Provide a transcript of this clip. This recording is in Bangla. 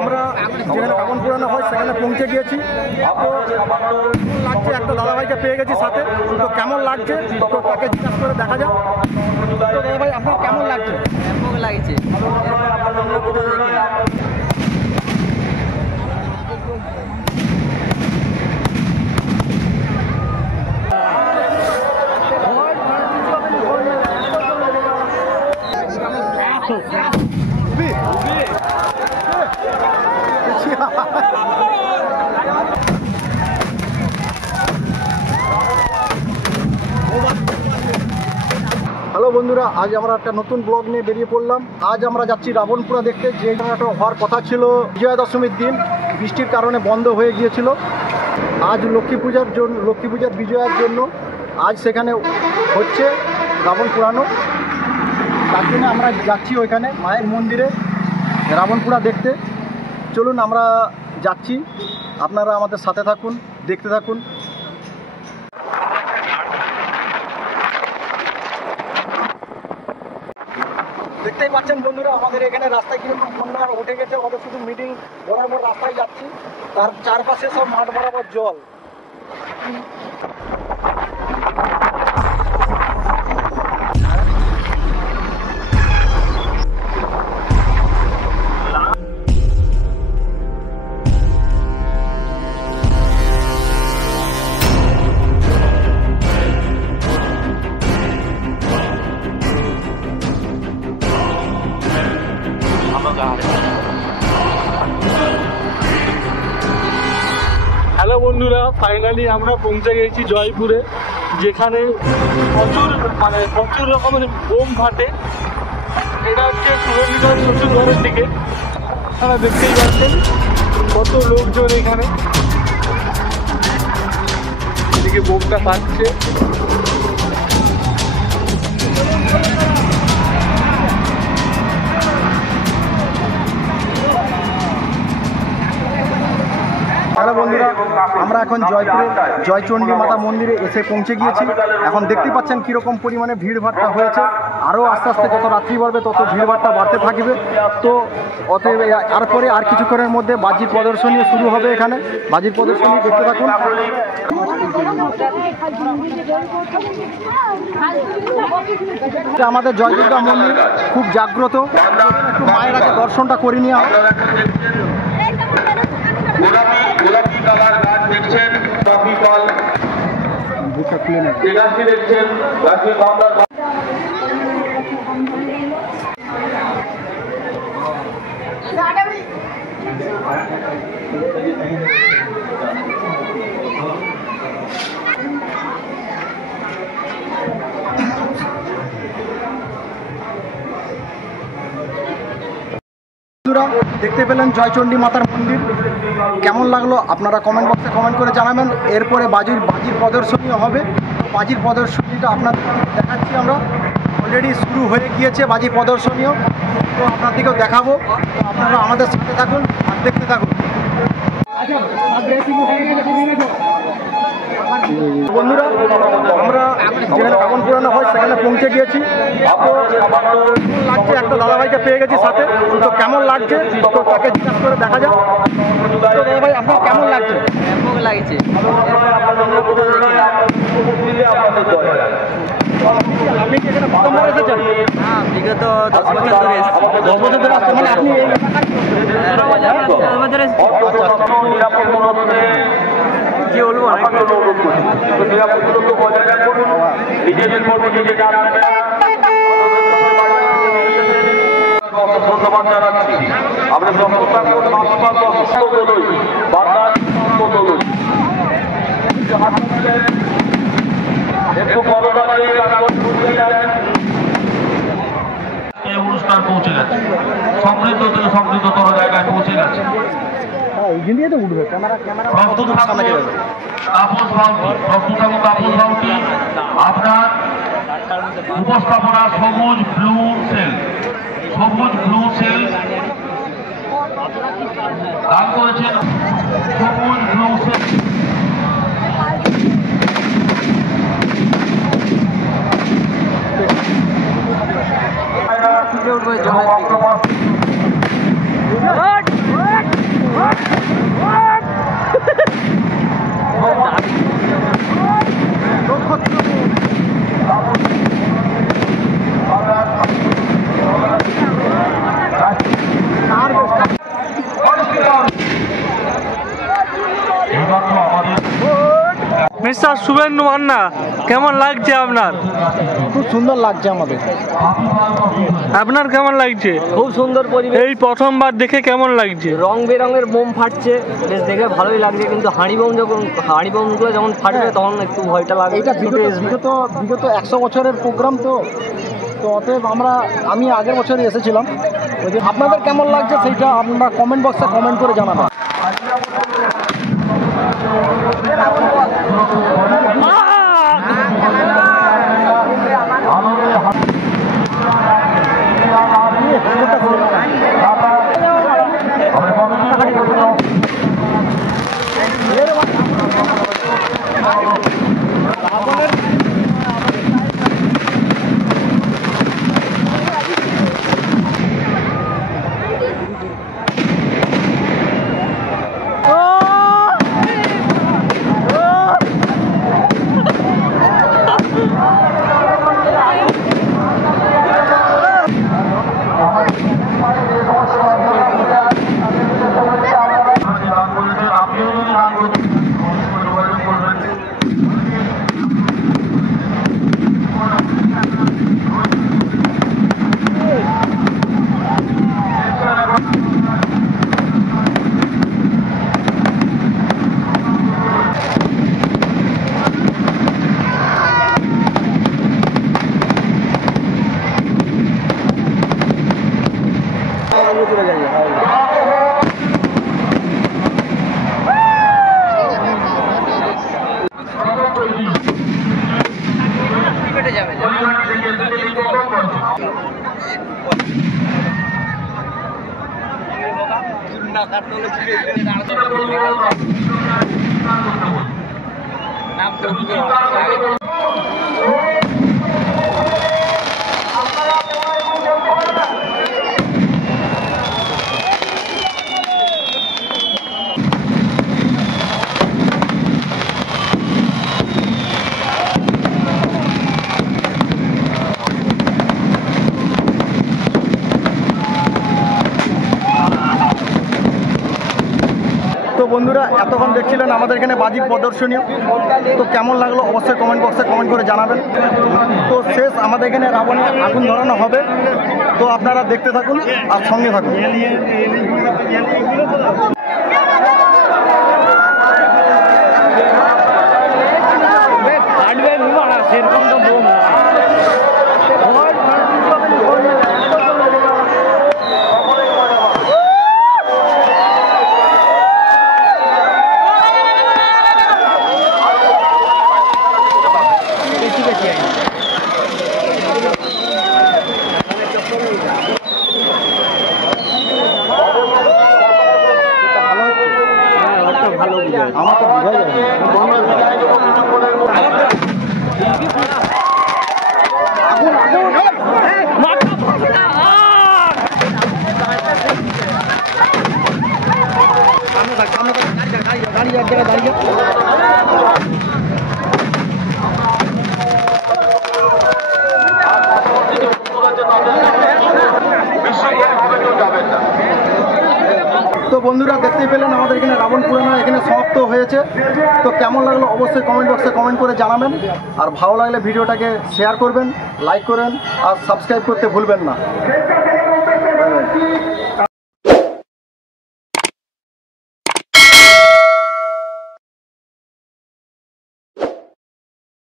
আমরা যেখানে রাবণ পোড়ানো হয় সেখানে পৌঁছে গিয়েছি। তো লাগছে, একটা দাদাভাইকে পেয়ে গেছি সাথে। তো কেমন লাগছে তো তাকে জিজ্ঞাসা করে দেখা যাক। তো দাদাভাই আপনার কেমন লাগছে? লাগছে। হ্যালো বন্ধুরা, আজ আমরা একটা নতুন ব্লগ নিয়ে বেরিয়ে পড়লাম। আজ আমরা যাচ্ছি রাবণ পোড়া দেখতে। যে জায়গাটা হওয়ার কথা ছিল বিজয়া দশমীর দিন, বৃষ্টির কারণে বন্ধ হয়ে গিয়েছিল। আজ লক্ষ্মী পূজার বিজয়ার জন্য আজ সেখানে হচ্ছে রাবণ পোড়ানো। তার জন্য আমরা যাচ্ছি ওইখানে মায়ের মন্দিরে রাবণ পোড়া দেখতে। চলুন আমরা যাচ্ছি, আপনারা আমাদের সাথে থাকুন, দেখতে থাকুন। দেখতেই পাচ্ছেন বন্ধুরা, আমাদের এখানে রাস্তায় কিরকম বন্যা উঠে গেছে। আমাদের শুধু মিটিং বরাবর রাস্তায় যাচ্ছি, তার চারপাশে সব মাঠ বরাবর জল। হ্যালো বন্ধুরা, ফাইনালি আমরা পৌঁছে গেছি জয়পুরে, যেখানে প্রচুর রকমের বোম ফাটে। এটা হচ্ছে সুরেন্দ্রগড় শ্বশুরগড়ের দিকে। আপনারা দেখতেই পাচ্ছেন কত লোকজন এখানে। এদিকে বোমটা ফাটছে। হ্যালো বন্ধুরা, আমরা এখন জয়পুরে জয়চণ্ডী মাতা মন্দিরে এসে পৌঁছে গিয়েছি। এখন দেখতে পাচ্ছেন কীরকম পরিমাণে ভিড়ভাড়টা হয়েছে। আরও আস্তে আস্তে যত রাত্রি বাড়বে তত ভিড়ভাড়টা বাড়তে থাকবে। তো অতএব তারপরে আর কিছুক্ষণের মধ্যে বাজির প্রদর্শনীও শুরু হবে। এখানে বাজির প্রদর্শনী দেখতে থাকুন। আমাদের জয় দুর্গা মন্দির খুব জাগ্রত। একটু মায়ের আগে দর্শনটা করে নিয়ে গোলাপি কালার গাছ দেখছেন, কফি ফল গাছটি দেখছেন, গাছটি কমলার দেখতে পেলেন জয়চণ্ডী মাতার মন্দির। কেমন লাগলো আপনারা কমেন্ট বক্সে কমেন্ট করে জানাবেন। এরপরে বাজির প্রদর্শনীও হবে। বাজির প্রদর্শনীটা আপনাদের দেখাচ্ছি আমরা। অলরেডি শুরু হয়ে গিয়েছে বাজির প্রদর্শনীও। তো আপনাদেরকেও দেখাবো। তো আপনারা আমাদের সাথে থাকুন আর দেখতে থাকুন। বন্ধুরা, আমরা যেখানে রাবণ পোড়ানো হয় সেখানে পৌঁছে গিয়েছি। তো লাগছে, একটা দাদাভাইকে পেয়ে গেছি সাথে। তো কেমন লাগছে তো তাকে জিজ্ঞাসা করে দেখা যাক। তো দাদাভাই আপনার কেমন লাগছে? লাগছে। আপনি কি এখানে প্রথমবার এসেছেন? হ্যাঁ, বিগত 10 বছর ধরে এসেছি। 10 বছর ধরে আসছেন? মানে আপনি এই কি বলবো, ধন্যবাদ জানাচ্ছি। আমরা একটু এই অনুষ্ঠান পৌঁছে গেছে, সমৃদ্ধ থেকে সমৃদ্ধতর জায়গায় পৌঁছে গেছে। প্রস্তুত থাকুন তাপস ভাবটি, আপনার উপস্থাপনা সবুজ ব্লু সেল দান করেছেন। সবুজ blue cell mister Suvendu Manna, কেমন লাগছে আপনার? খুব সুন্দর লাগছে আমাদের। আপনার কেমন লাগছে? খুব সুন্দর পরিবেশ, এই প্রথমবার দেখে কেমন লাগছে? রং বেরঙের বোম ফাটছে, বেশ দেখে ভালোই লাগছে। কিন্তু হাঁড়ি বোমগুলো যখন ফাটবে তখন একটু ভয়টা লাগে। এটা বিগত 100 বছরের প্রোগ্রাম, তো অতএব আমি আগের বছরই এসেছিলাম। ওই যে আপনাদের কেমন লাগছে সেইটা আপনারা কমেন্ট বক্সে কমেন্ট করে জানাবেন। তো বন্ধুরা, এতক্ষণ দেখছিলেন আমাদের এখানে বাজির প্রদর্শনী। তো কেমন লাগলো অবশ্যই কমেন্ট বক্সে কমেন্ট করে জানাবেন। তো শেষ আমাদের এখানে রাবণে আগুন ধরানো হবে, তো আপনারা দেখতে থাকুন আর সঙ্গে থাকুন। সেরকম তো বোম আমার তো বোঝাই যাবে গাড়ি এক জায়গায় দাঁড়িয়ে তো বন্ধুরা, দেখতেই পেলেন আমাদের এখানে রাবণ পুরানো এখানে সমাপ্ত হয়েছে। তো কেমন লাগলো অবশ্যই কমেন্ট বক্সে কমেন্ট করে জানাবেন। আর ভালো লাগলে ভিডিওটাকে শেয়ার করবেন, লাইক করবেন আর সাবস্ক্রাইব করতে ভুলবেন না।